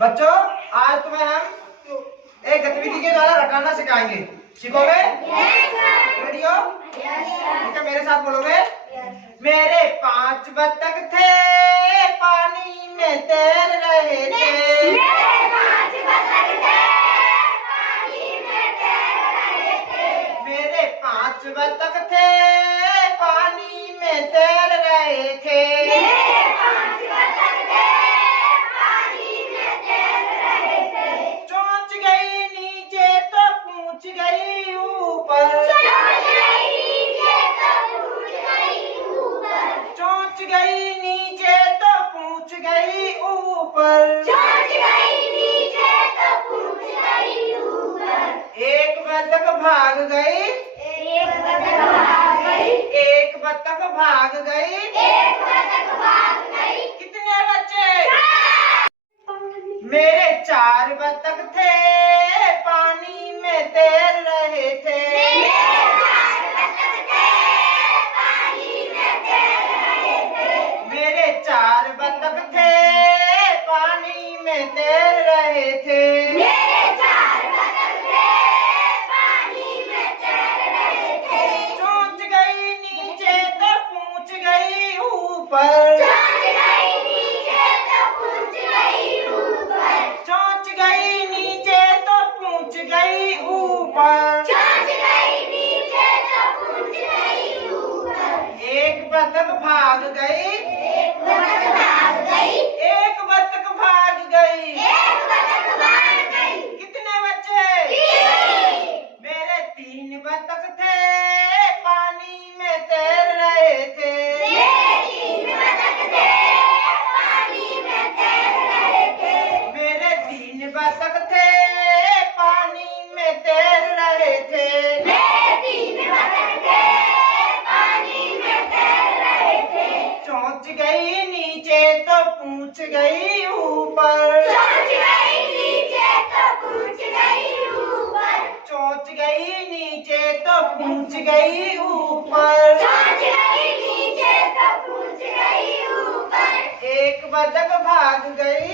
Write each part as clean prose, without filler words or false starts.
बच्चों, आज तुम्हें हम एक गतिविधि के द्वारा रटाना सिखाएंगे। सीखोगे? रेडियो? ठीक है, मेरे साथ बोलोगे। मेरे 5 बत्तख थे, पानी में तैर रहे थे। मेरे 5 बत्तख थे, पानी में तैर रहे थे। चोंच गई नीचे तो पूंछ गई ऊपर। चोंच गई नीचे तो पूंछ गई ऊपर। एक बत्तख भाग गई, एक बत्तख भाग गई। कितने बच्चे? मेरे 4 बत्तख थे, पानी में तैर रहे थे। मेरे 4 बत्तख थे, पानी में तैर रहे थे। चोंच गई नीचे तो पूंछ गई ऊपर। चोंच गई नीचे तो पूंछ गई ऊपर। एक बत्तख भाग गई, एक बत्तख भाग गई। कितने बच्चे? मेरे 3 बत्तख थे, पानी में तैर रहे थे। मेरे 3 बत्तख थे, पानी में तैर रहे थे। चोंच गई नीचे तो पूंछ गई ऊपर। चोंच गई नीचे तो पूंछ गई ऊपर। एक बत्तख भाग गई,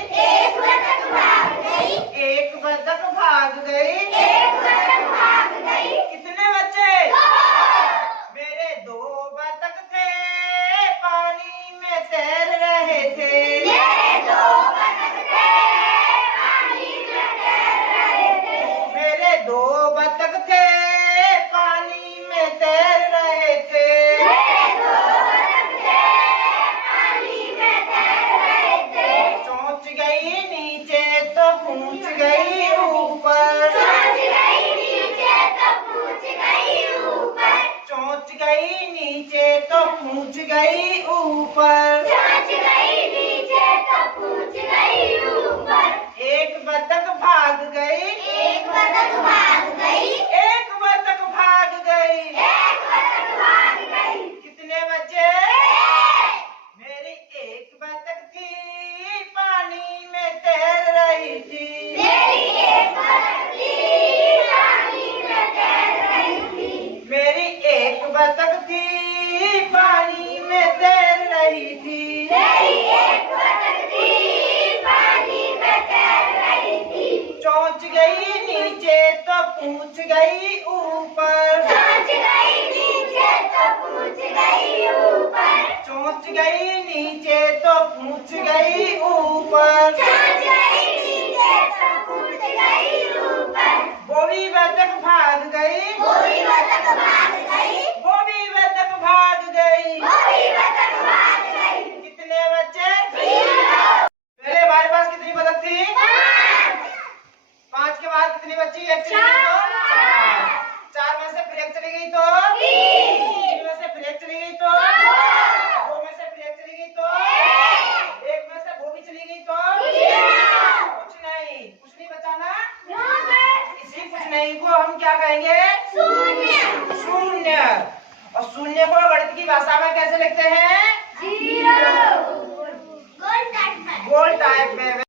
एक बत्तख भाग गई। कितने बच्चे? मेरे 2 बत्तख थे, पानी में तैर रहे थे। मेरे 2 बत्तख थे, पानी में तैर रहे थे। चोंच गई नीचे तो पूंछ गई ऊपर। चोंच गई नीचे तो पूंछ गई ऊपर। एक बत्तख भाग गई, एक बत्तख भाग गई। कितने बच्चे? मेरी एक बत्तख थी, पानी में तैर रही थी। मेरी एक बत्तख थी, पानी में तैर रही थी। चोंच गई नीचे तो पूंछ गई ऊपर। चोंच गई नीचे तो पूंछ गई ऊपर। बोबी बत्तख भाग गई, बोबी बत्तख भाग गई। कितने बच्चे? मेरे हमारे पास कितनी बत्तख थी? 5 के बाद कितनी बच्ची? एक चली गई तो 4 में से फिर एक चली गई तो 3 में से फिर एक चली गई तो 2 में से फिर एक चली गई तो 1 में से वो भी चली गई तो कुछ नहीं बचा ना। इसी कुछ नहीं को हम क्या कहेंगे? शून्य। और शून्य को गणित की भाषा में कैसे लिखते हैं? गोल टाइप में।